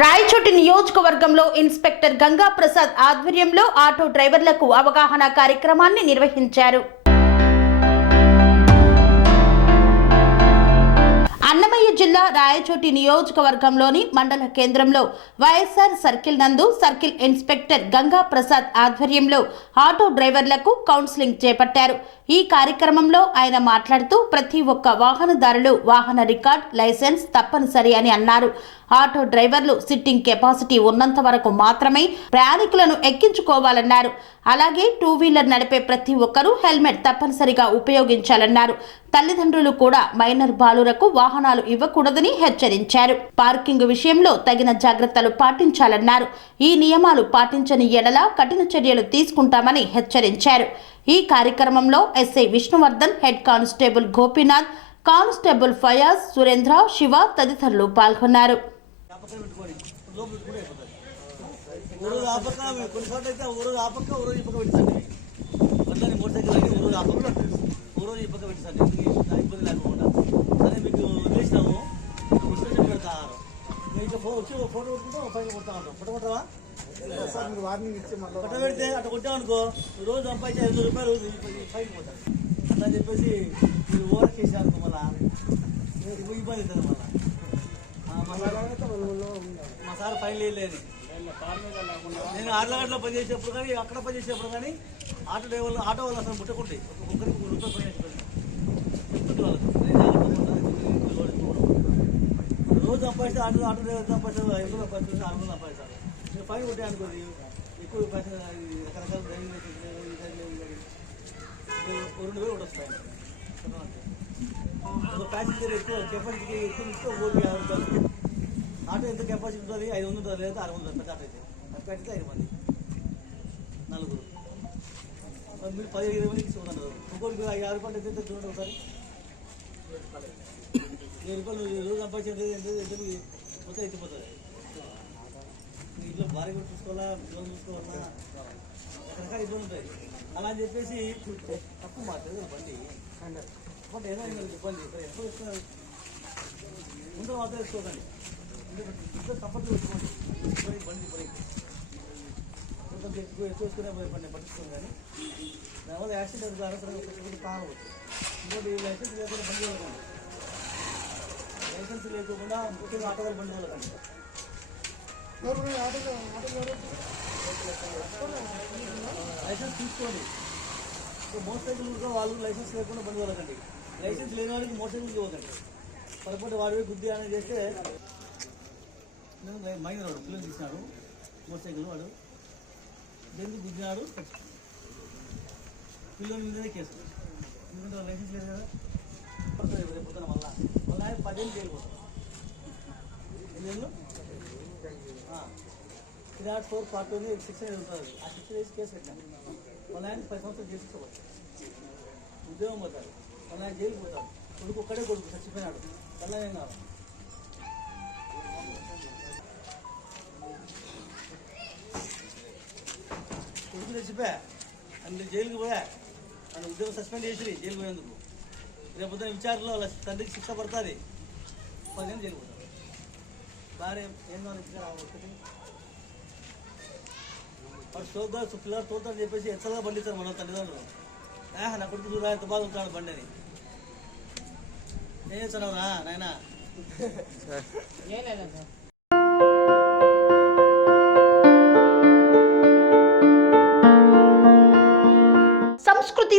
రాయచోటి నియోజకవర్గంలో ఇన్స్పెక్టర్ గంగా ప్రసాద్ ఆధ్వర్యంలో ఆటో డ్రైవర్లకు అవగాహన కార్యక్రమాన్ని నిర్వహించారు. జిల్లా రాయచోటి నియోజకవర్గంలోని మండల కేంద్రంలో వైఎస్ఆర్ సర్కిల్ నందు సర్కిల్ ఇన్స్పెక్టర్ గంగా ప్రసాద్ ఆధ్వర్యంలో ఆటో డ్రైవర్లకు కౌన్సిలింగ్ చేపట్టారు. ఈ కార్యక్రమంలో ఆయన మాట్లాడుతూ ప్రతి ఒక్క వాహనదారులు వాహన రికార్డ్ లైసెన్స్ తప్పనిసరి అని అన్నారు. ఆటో డ్రైవర్లు సిట్టింగ్ కెపాసిటీ ఉన్నంత వరకు మాత్రమే ప్రయాణికులను ఎక్కించుకోవాలన్నారు. అలాగే టూ వీలర్ నడిపే ప్రతి ఒక్కరూ హెల్మెట్ తప్పనిసరిగా ఉపయోగించాలన్నారు. తల్లిదండ్రులు కూడా మైనర్ బాలురకు వాహనాలు ఇవ్వకూడదని హెచ్చరించారు. పార్కింగ్ విషయంలో తగిన జాగ్రత్తలు పాటించాలన్నారు. ఈ నియమాలు పాటించని ఎడల కఠిన చర్యలు తీసుకుంటామని హెచ్చరించారు. ఈ కార్యక్రమంలో SI Vishnuvardhan head constable Gopinath constable Fayaz Surendra Shiva తదితరులు పాల్గొన్నారు. పక్కన పెట్టుకొని లోపల కూడా అయిపోతుంది ఊరు ఆపక్క పక్క కొన్నిసార్లు అయితే ఊరు ఆపక్క పక్క ఊరు ఈ పక్క పెట్టండి అట్లనే మోటార్ సైకిల్ అయితే ఊరు ఆ ఊరు ఈ పక్క ఎందుకు నా ఇబ్బంది లేకుండా. సరే మీకు వదిలేసినాము ఇన్స్ట్రక్షన్ పెడతారు. ఇంకా ఫోన్ వచ్చి ఫోటో కొట్టుకుంటాం పైన కొడతా ఉంటాం. ఫోటో కొట్టవా సార్ మీరు వార్నింగ్ ఇచ్చి మళ్ళీ ఫోటో పెడితే అట్లా కొట్టామనుకో రోజు సంపాదించి ఐదు రూపాయలు ఫైన్ పోతారు అట్లా చెప్పేసి మీరు ఓవర్ చేశారు మళ్ళా. ఇబ్బంది అవుతుంది మళ్ళా. మా సార్ ఫైన్ లేదు. నేను ఆర్లగడ్డలో పనిచేసేప్పుడు కానీ అక్కడ పనిచేసేప్పుడు కానీ ఆటో డ్రైవర్లు ఆటో వాళ్ళు అసలు ముట్టకుంటాయి. రోజు సంపాదిస్తే ఆటో ఆటో డ్రైవర్ సంపాదిస్తారు ఐదు సంపాదిస్తారు ఆరు వందలు సంపాదిస్తారు నేను పైన కొట్టే అనుకోండి ఎక్కువ పైసలు రకరకాల డ్రైవింగ్ లైసెన్స్ లేవు, ఇది లేవు, ఇది లేవు. రెండు వేలు కూడా వస్తాయి ఒక ప్యాసింజర్ ఎక్కువ కెపాసిటీ ఎక్కువ ఇస్తే ఊరికి ఉంటుంది ఆటో ఎంత కెపాసిటీ ఉంటుంది ఐదు వందలు ఉంటుంది లేదా ఆరు వందలు పెద్ద ఆటో అయితే తక్కువ అయితే ఐదు మంది నలుగురు మీరు పదిహేను ఇరవై మందికి ఇస్తున్నారు ఇంకోటికి యాభై రూపాయలు ఎంత అయితే చూడండి ఒకసారి వెయ్యి రూపాయలు రోజు సంపాదించేది ఎంత ఎంత మొత్తం ఎత్తిపోతుంది మీ ఇంట్లో భార్య కూడా చూసుకోవాలా పిల్లలు చూసుకోవాలా రకరకాల ఇబ్బంది ఉంటాయి అలా అని చెప్పేసి తక్కువ మాట్లాడదు బండి బట్ ఏదో అయింది ఇబ్బంది ఇక్కడ ఎక్కువ ఇస్తున్నారు ముందు మాత్రం వేసుకోకండి ఇంట్లో కంఫర్ట్ పెట్టుకోండి బండి పోయి కొంచెం ఎక్కువ ఎక్కువ వేసుకునే పోయి బండి పట్టించుకోండి కానీ దానివల్ల యాక్సిడెంట్ అనవసరంగా పెట్టుకుంటే కావచ్చు ఇంకోటి లైసెన్స్ లేకుండా బండి వెళ్ళకండి లైసెన్స్ లేకుండా ముఖ్యంగా ఆటోలు బండి వెళ్ళకండి లైసెన్స్ తీసుకోండి. ఇప్పుడు మోటార్ సైకిల్ కూడా వాళ్ళు లైసెన్స్ లేకుండా బండి వెళ్ళకండి లైసెన్స్ లేని వాడికి మోటార్ సైకిల్ ఇవ్వకండి పొరపాటు వాడివి గుద్ది అనేది చేస్తే నేను మైనర్ వాడు పిల్లలు తీసినాడు. మోటార్ సైకిల్ వాడు. దేనికి గుద్దినాడు పిల్లల మీదనే కేసు. లైసెన్స్ లేదు కదా పొద్దున మళ్ళా మళ్ళీ ఆయన పదేళ్ళు చేయకపోతాం ఎన్నేళ్ళు త్రీ నాట్ ఫోర్ పార్ట్ ఉంది శిక్షణ ఉంటుంది ఆ శిక్షణ వేసి కేసు పెట్టాను మళ్ళీ ఆయన పది సంవత్సరాలు చేయించుకోవచ్చు ఉద్యోగం పోతాడు మళ్ళీ ఆయన జైలు పోతాడు కొడుకు ఒక్కడే కొడుకు చచ్చిపోయినాడు మళ్ళీ ఏం కావాలి కొడుకు చచ్చిపోయా అందులో జైలుకి పోయా అని ఉద్యోగం సస్పెండ్ చేసి జైలు పోయేందుకు. రేపు పొద్దున విచారణలో వాళ్ళ తండ్రికి శిక్ష పడుతుంది. పదిహేను జైలు పోతాడు భార్య ఏం కావాలి? వాడు సోగ్గా పిల్లలు తోలుతాడని చెప్పేసి ఎచ్చగా పండిస్తారు మన తల్లిదండ్రులు. ఆహా నా కొడుకు చూడ ఎంత బాగా ఉంటాడు బండి అని ఏం చేస్తున్నావురా నాయనా? సంస్కృతి